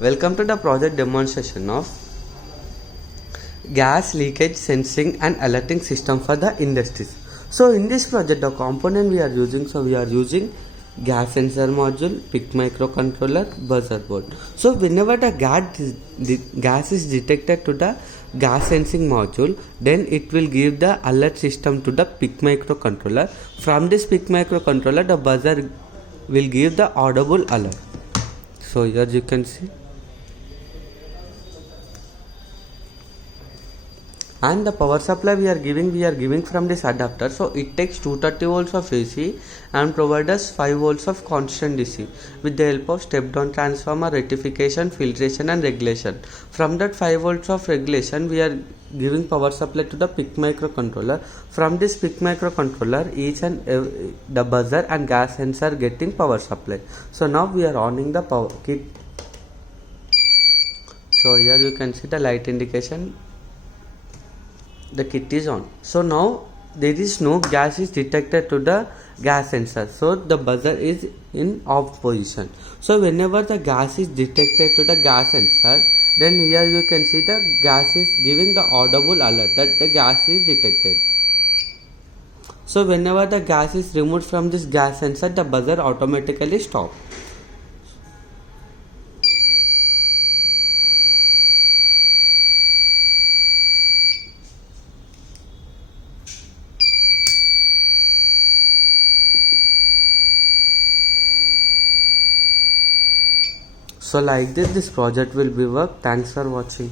Welcome to the project demonstration of gas leakage sensing and alerting system for the industries. So in this project the component we are using gas sensor module, PIC microcontroller, buzzer board. So whenever the gas is detected to the gas sensing module, then it will give the alert system to the PIC microcontroller. From this PIC microcontroller the buzzer will give the audible alert. So here you can see, and the power supply we are giving from this adapter. So it takes 230 volts of AC and provides us 5 volts of constant DC with the help of step down transformer, rectification, filtration and regulation. From that 5 volts of regulation we are giving power supply to the PIC microcontroller. From this PIC microcontroller each and the buzzer and gas sensor getting power supply. So now we are oning the power kit. So here you can see the light indication, the kit is on. So now there is no gas is detected to the gas sensor, so the buzzer is in off position. So whenever the gas is detected to the gas sensor, then here you can see the gas is giving the audible alert that the gas is detected. So whenever the gas is removed from this gas sensor, the buzzer automatically stops. So like this project will be work. Thanks for watching.